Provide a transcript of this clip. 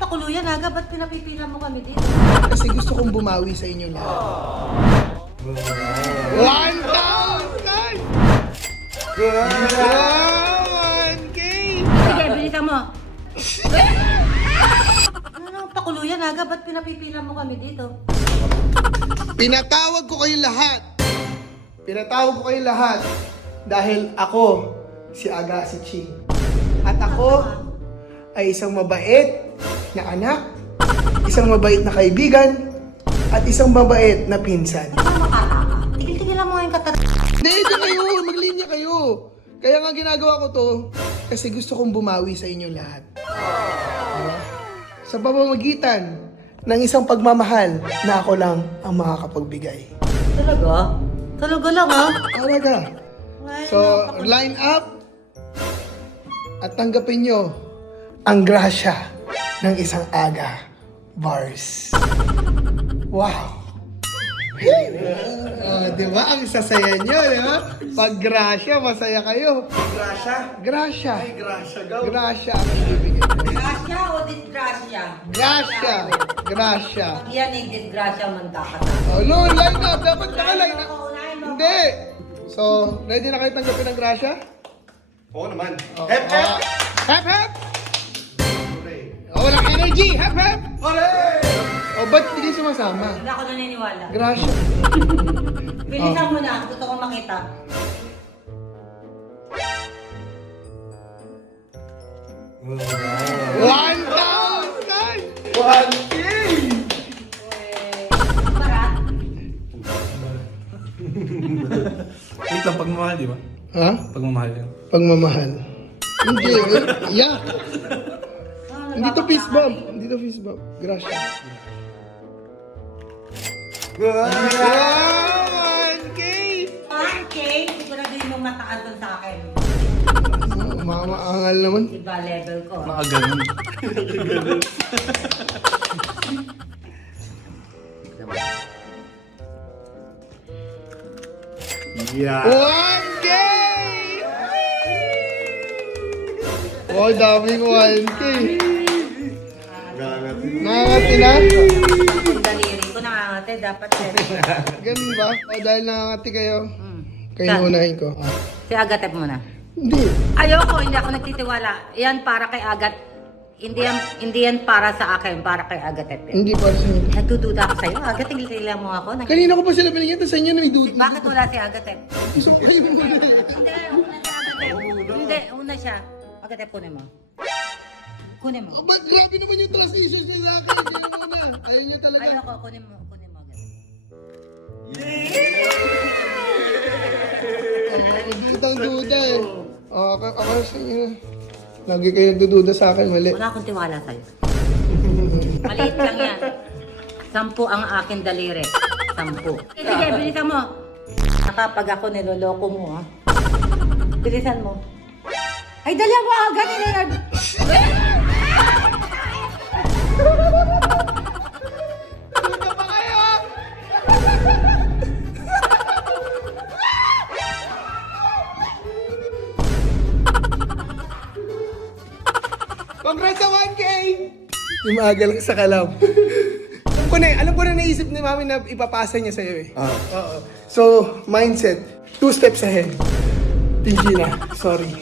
pakuluyan aga, ba't pinapipila mo kami dito? Kasi gusto kong bumawi sa inyo lahat. 1,000! 1K! Sige, bilisan mo. Ano pakuluyan aga, ba't pinapipila mo kami dito? Pinatawag ko kayong lahat. Pinatawag ko kayong lahat. Dahil ako, si Aga, si Ching. At ako ay isang mabait na anak, isang mabait na kaibigan, at isang mabait na pinsan. Ikaw makakaka. Tigil-tigilan mo yung katar... Hindi, ito kayo. Maglinya kayo. Kaya nga ginagawa ko to kasi gusto kong bumawi sa inyo lahat. Diba? Sa pamamagitan ng isang pagmamahal na ako lang ang makakapagbigay. Talaga? Talaga lang ha? Talaga. Ay, So, line up at tanggapin nyo ang grasya ng isang Aga Bars. Wow! Di ba? Ang sasaya nyo, di ba? Pag grasya, masaya kayo. Grasya? Grasya. Ay, grasya daw. Grasya ang ibibigay. Grasya o disgrasya? Grasya. Grasya. Pag yan ay disgrasya, magkakata. Oh, no, line up. Dapat naka-line up. Unahin mo. Hindi. So, ready na kayo tanggapin ang grasya? Oo naman. Oh, Hep, hep! Hep, hep! Hooray! Oh, walang energy! Hep, hep! Hooray! Oh, ba't hindi sumasama? Hindi ako naniniwala. Grasya. Bilisan mo na. Gusto kong makita. Wow. 1,000! 1K! Barat. Wait lang, pagmamahal, di ba? Ha? Pagmamahal yan. Pagmamahal. Hindi, yak. Ano, Hindi to fist bump. Hindi to fist bump. Grasya. Wow. 1K! 1K, siguraduhin mong mataas doon sa akin. Mamaangal naman. Iba level ko. Nakaganon. Yeah. 1K! Oh, daming 1K. Gangat. Nakangati na? Ang daliri ko nakangate, dapat Ganun ba? O dahil nakangati kayo, kayo Saan? unahin ko. Ah. Si Agatep muna. Hindi. Ayoko, hindi ako nagtitiwala. Yan para kay Agat. Hindi yan para sa akin, para kay Agatep. Hindi para sa inyo. Nagdududa ako sa'yo. Agat, tigil-tigilan mo ako. Kanina ko pa sila binigyan, tapos sa inyo na may duty. Bakit wala si Agatep? Gusto ko kayo muna. Hindi, una si Agatep. Hindi, una siya. Agatep, kunin mo. Kunin mo. Ba't grabe naman yung trust issues niya sa akin? Hindi mo muna. Ayaw niya talaga. Ayoko, kunin mo. Kunin mo, Agatep. Dudang-duda eh. Ako sa inyo. Lagi kayo nagdududa sa akin, mali. Wala akong tiwala sa'yo. Maliit lang yan. 10 ang akin daliri. 10. Sige, bilisan mo. Nakapag ako niloloko mo, ha? Bilisan mo. Ay, dali mo agad. Duda pa kayo! Congrats sa 1K! Yung maaga lang sa kalam. Alam ko na naisip ni mami na ipapasa niya sa'yo eh. Oo. So, mindset. 2 steps ahead. Tingin na. Sorry.